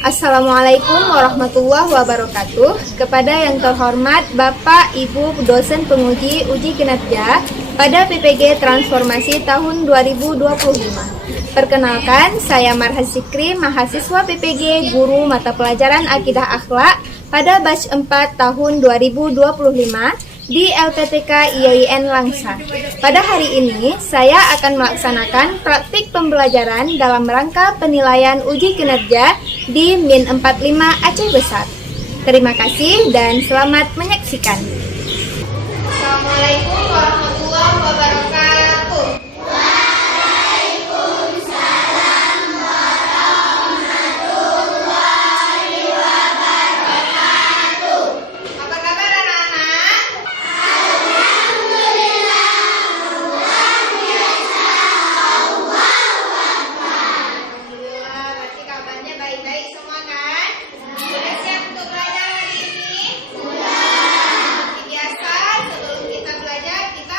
Assalamualaikum warahmatullahi wabarakatuh. Kepada yang terhormat Bapak Ibu dosen penguji uji kinerja pada PPG Transformasi tahun 2025. Perkenalkan, saya Marhas Zikri, mahasiswa PPG Guru Mata Pelajaran Akidah Akhlak pada batch 4 tahun 2025 di LPTK IAIN Langsa. Pada hari ini, saya akan melaksanakan praktik pembelajaran dalam rangka penilaian uji kinerja di Min 45 Aceh Besar. Terima kasih dan selamat menyaksikan. Assalamualaikum warahmatullahi wabarakatuh. Apa kabar anak-anak? Alhamdulillah, berarti kabarnya baik-baik semua kan? Sudah siap untuk belajar hari ini? Sudah. Seperti biasa, sebelum kita belajar, kita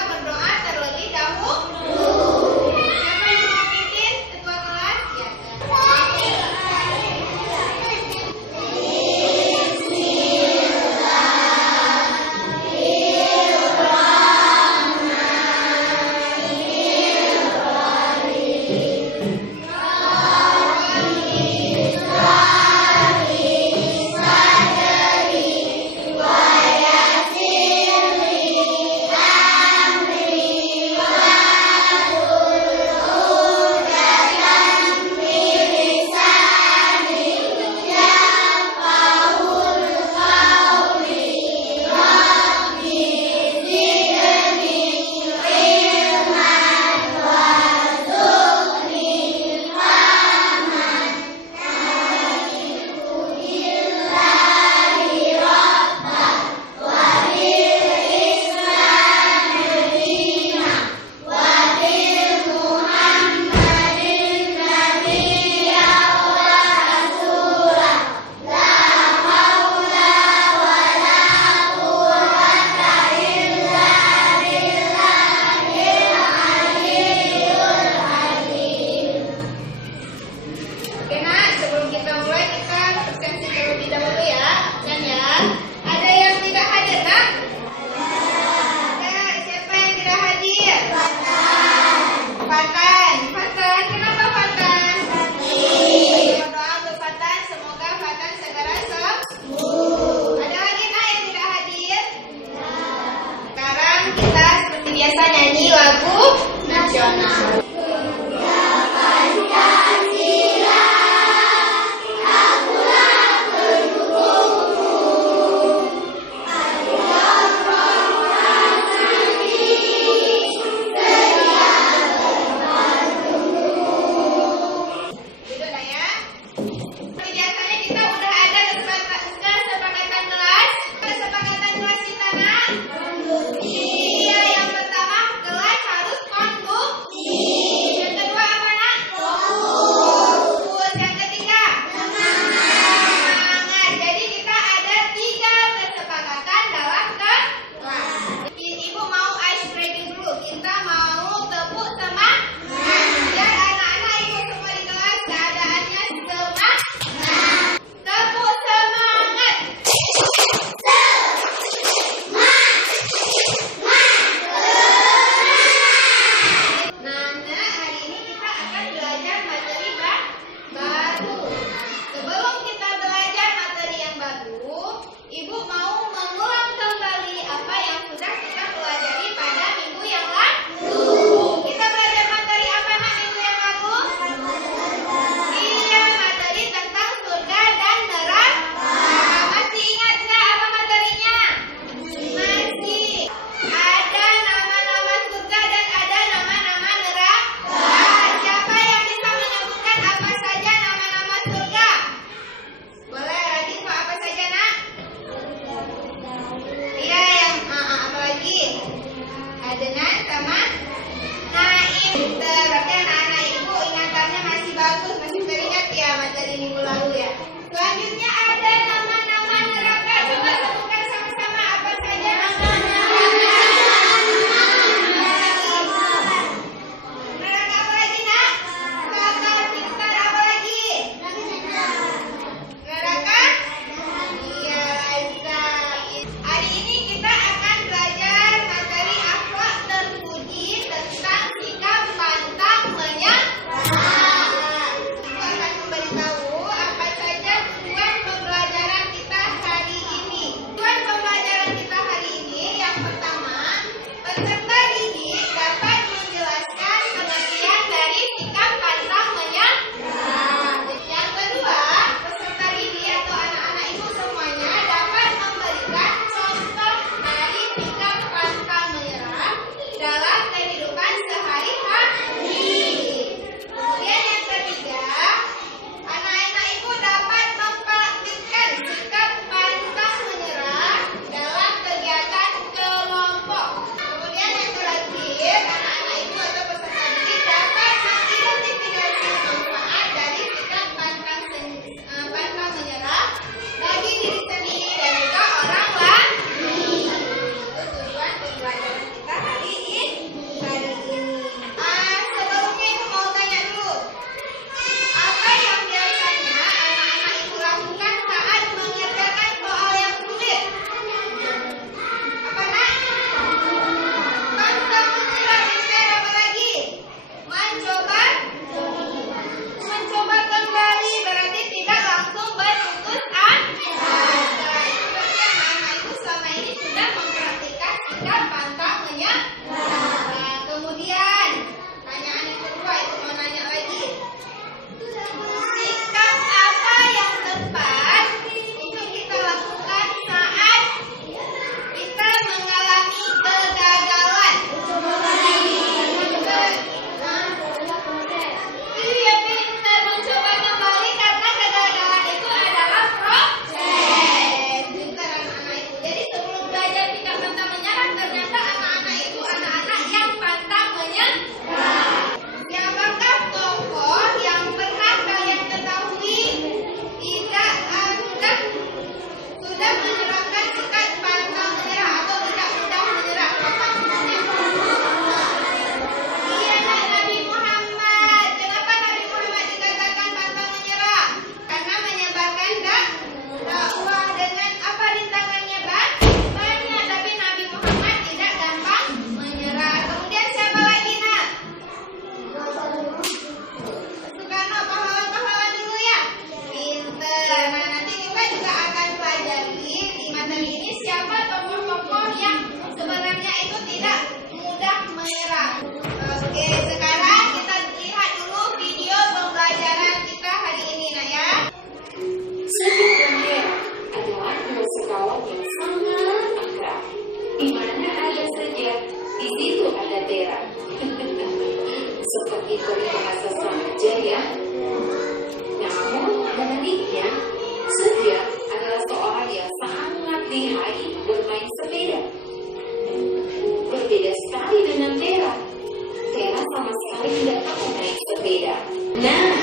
Nah,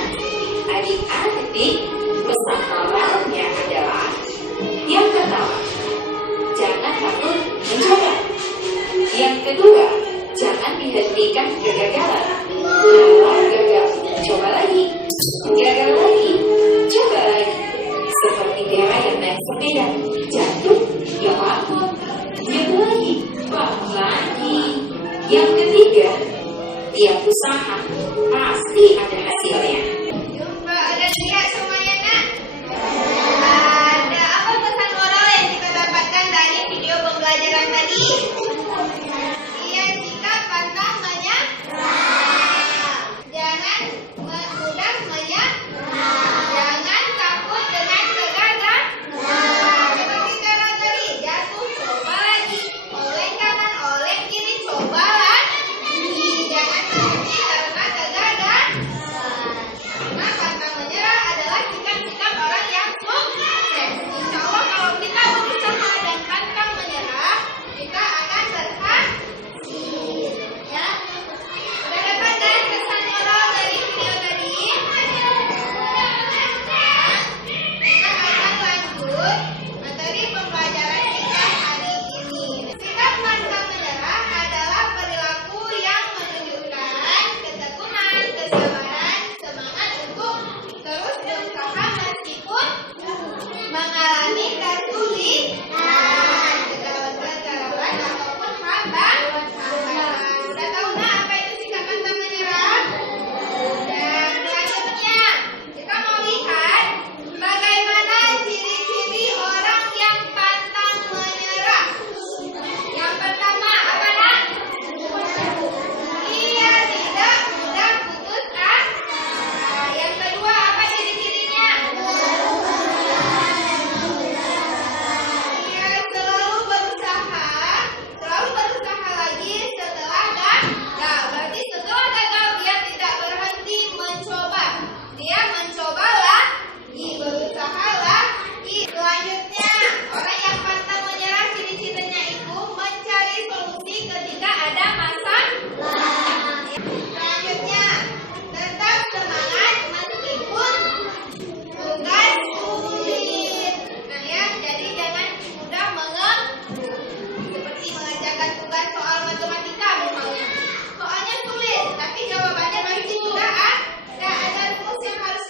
adik-adik, pesan moralnya adalah yang pertama, jangan takut mencoba. Yang kedua, jangan dihentikan kegagalan. Kalau gagal, coba lagi. Gagal lagi, coba lagi. Seperti Dera yang naik sepeda, jatuh, ya bangun, jatuh lagi, bangun lagi. Yang ketiga, tiap usaha pasti ada hasilnya. Jumpa ada lihat semuanya nak. Ada apa pesan moral yang kita dapatkan dari video pembelajaran tadi? Iya, jika pantang menyerah. Jangan mudah menyerah. Jangan takut dengan kegagalan. Seperti cara tadi, jatuh coba lagi. Oleh kanan, oleh kiri, coba lagi. Jangan berhenti karena kegagalan. Karena pantang menyerah adalah sikap-sikap orang yang sukses. Insya Allah kalau kita berusaha dan pantang menyerah, kita akan berhasil. Ya, sudah dapat dan kesan moral dari video tadi. Kita akan lanjut materi pembelajaran kita hari ini. Sikap pantang menyerah adalah perilaku yang menunjukkan ketekunan, kesabaran, semangat untuk terus berusaha meskipun mengalami kesulitan, kegagalan ataupun hambatan. Sudah tahu nak apa itu sikap pantang menyerah? Dan selanjutnya kita mau lihat bagaimana ciri-ciri orang yang pantang menyerah. Yang pertama apa nak? Ia tidak mudah putus asa. Yang kedua apa ciri-cirinya? Ia selalu berusaha lagi setelah gagal. Berarti setelah gagal dia tidak berhenti mencoba. Dia mencoba lagi, berusaha lagi. Selanjutnya, orang yang pantang menyerah ciri-cirinya itu mencari solusi ketika ada masalah. Selanjutnya, tetap semangat meskipun tugas sulit. Nah ya, jadi jangan mudah mengeluh. Seperti mengerjakan tugas soal matematika misalnya. Soalnya sulit, tapi jawabannya masih sudah ada rumus yang harus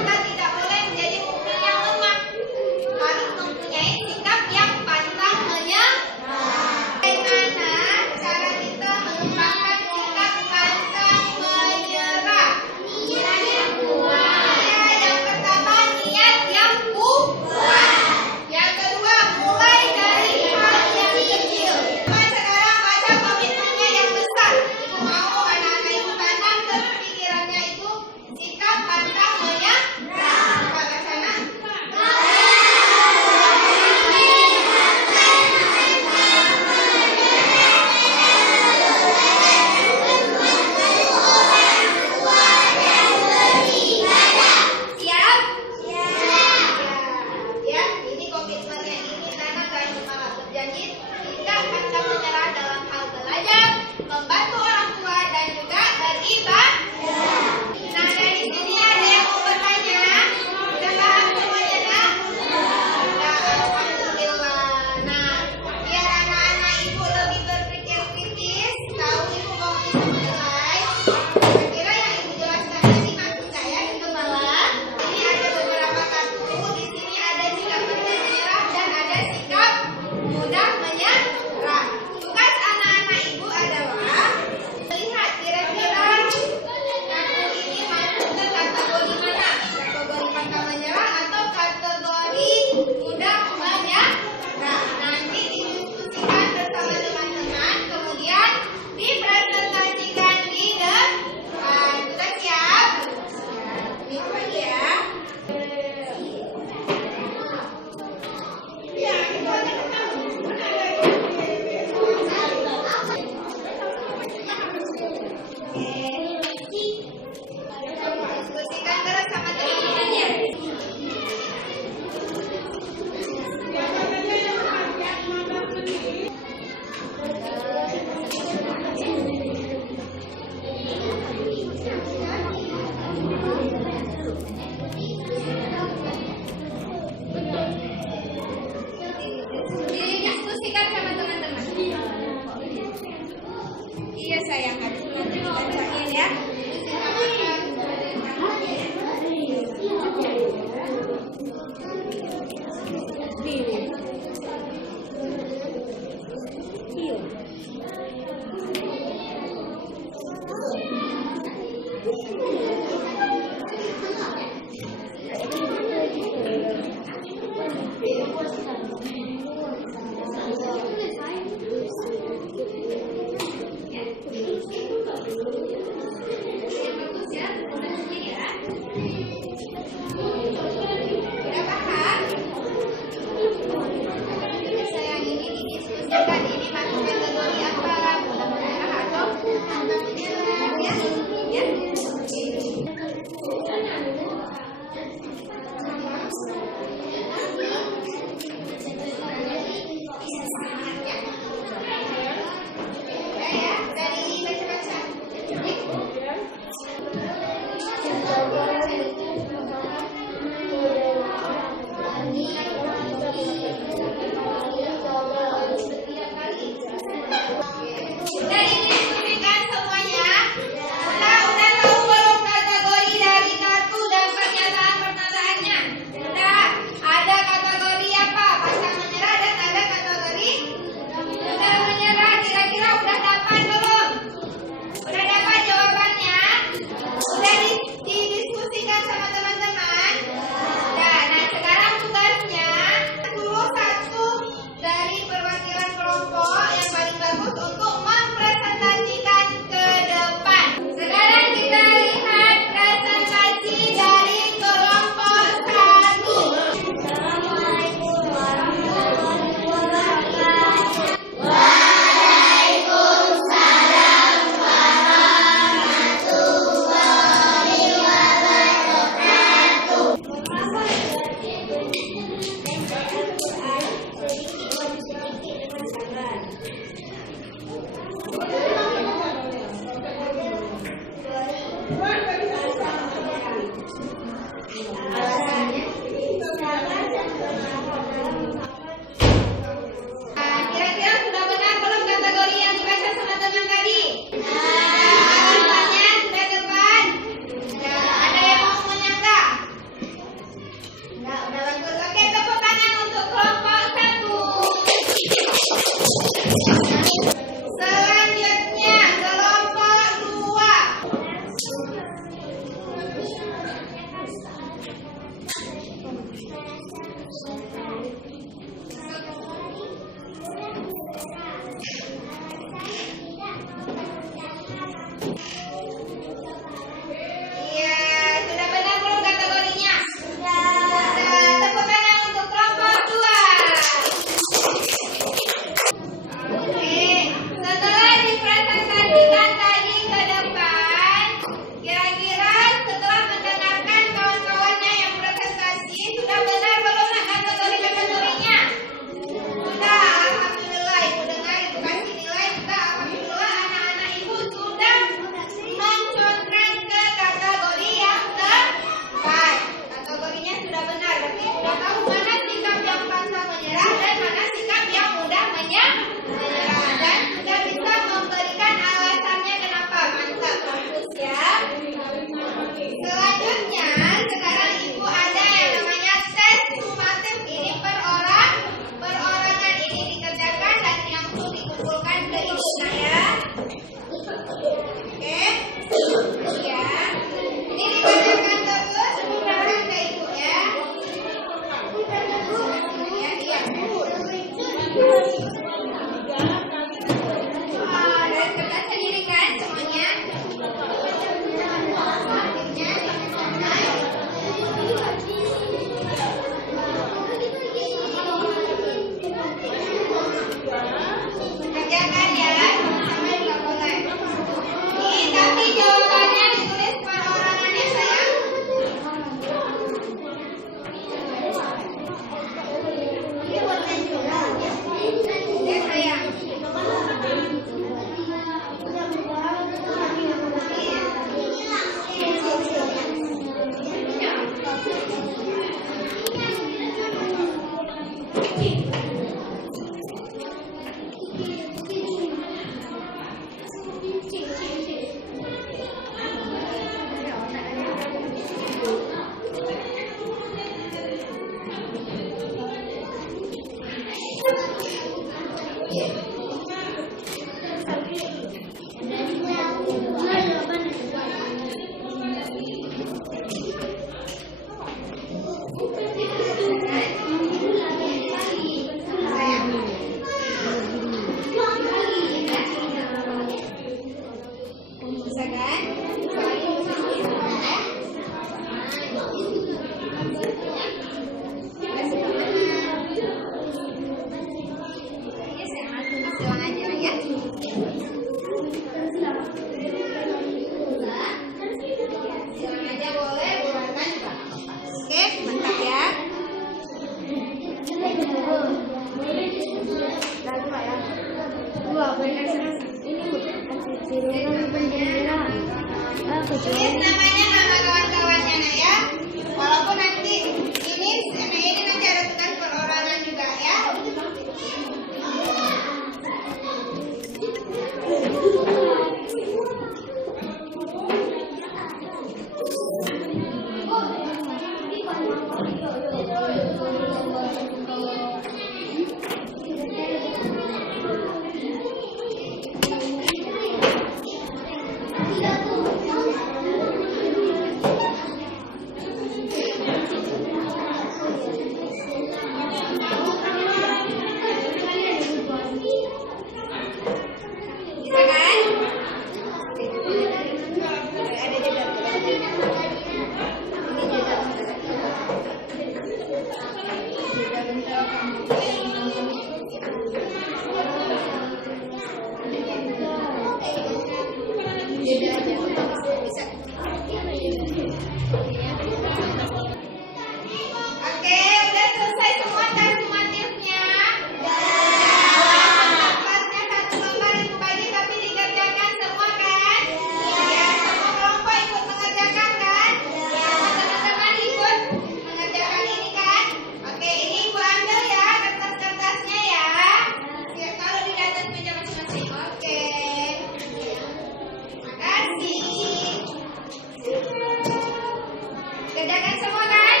Kerjakan semua kan?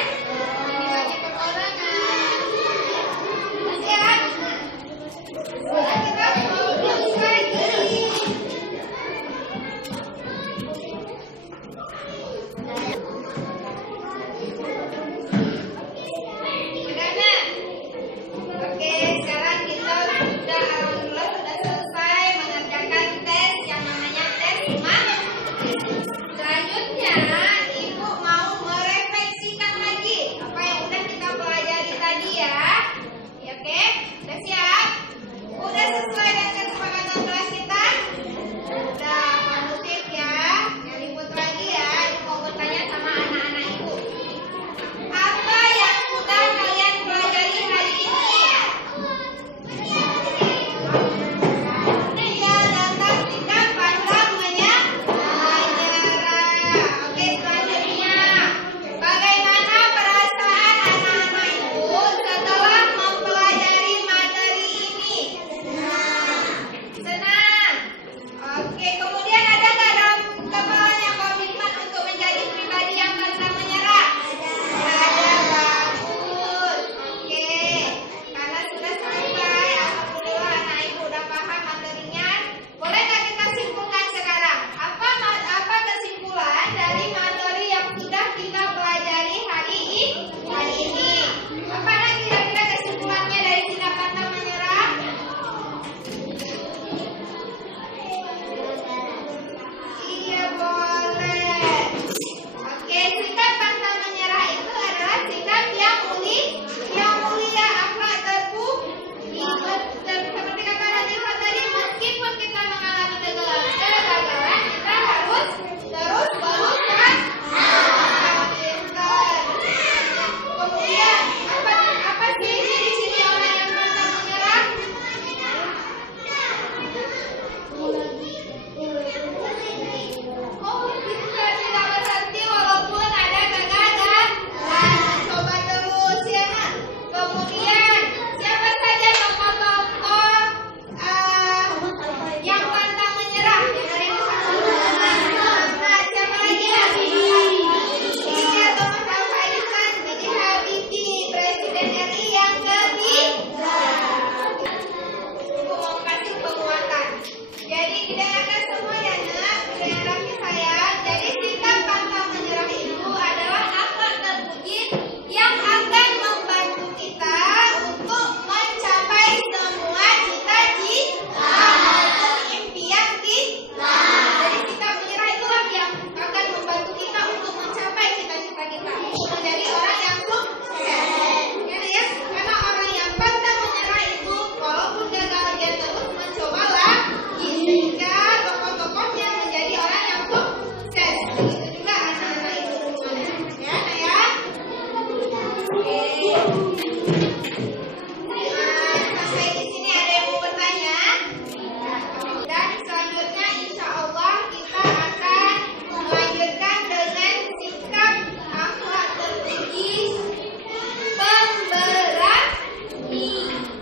Ini banyak kekurangan. Siap? Sekarang kita fokus lagi. Sederhana. Oke, sekarang kita sudah alhamdulillah sudah selesai mengerjakan tes yang namanya tes 5. Selanjutnya, Ibu mau merefleksikan lagi apa yang udah kita pelajari tadi ya. Oke, udah siap? Udah sesuai dengan kesepakatan kelas kita? Udah, kondusif ya. Jangan ribut lagi ya. Ibu mau bertanya sama anak-anak Ibu. Apa yang sudah kalian pelajari hari ini? Ya, data sikap pantang menyerah. Oke, selanjutnya, bagaimana perasaan anak-anak Ibu setelah mempelajari materi ini? Senang. Oke, kemudian ada nggak dalam kepalanya komitmen untuk menjadi pribadi yang pantang menyerah? Ada, bagus. Oke, karena sudah selesai, alhamdulillah anak Ibu udah paham materinya. Boleh nggak kita simpulkan sekarang? Apa kesimpulan dari materi yang sudah kita pelajari hari ini? Apa kira-kira kesimpulannya dari sikap pantang menyerah? Iya, boleh. Oke, sikap pantang menyerah itu adalah sikap yang mulia, akhlak terpuji. Seperti kata Hadifah tadi, meskipun kita mengalami kegagalan, kita harus terus berusaha. Kemudian, apa ciri di sini orang yang pantang menyerah? Oh, bisa tidak berhenti walaupun ada kegagalan. Coba terus ya. Kemudian, siapa saja tokoh-tokoh yang pantang menyerah? Nah, siapa lagi? Iya, Thomas Alva Edison, B.J. Habibie, Presiden RI yang ketiga. Ibu mau kasih penguatan. Jadi didengarkan semua ya nak, didengarkan sayang. Jadi sikap pantang menyerah itu adalah akhlak terpuji yang akan membantu kita untuk mencapai semua cita-cita maupun impian kita. Jadi sikap menyerah itulah yang akan membantu kita untuk mencapai cita-cita kita, untuk menjadi orang yang sukses. Ya, karena orang yang pantang menyerah itu walaupun gagal dia terus mencoba lagi, sehingga tokoh-tokohnya menjadi orang yang sukses. Begitu juga anak-anak itu semuanya. Ya, Nak ya. Oke. Sampai di sini ada yang mau bertanya? Dan selanjutnya insya Allah kita akan melanjutkan dengan sikap akhlak terpuji pemberani.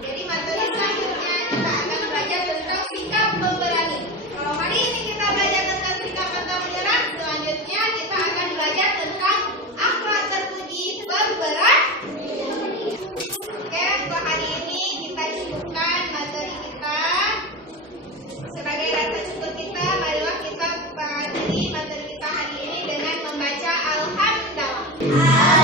Jadi materi selanjutnya kita akan belajar tentang sikap pemberani. Kalau hari ini kita belajar tentang sikap pantang menyerah, selanjutnya kita akan belajar tentang akhlak terpuji pemberani. Oke, untuk hari ini kita cukupkan materi kita. Sebagai rasa syukur kita, marilah kita mengakhiri materi kita hari ini dengan membaca Alhamdulillah.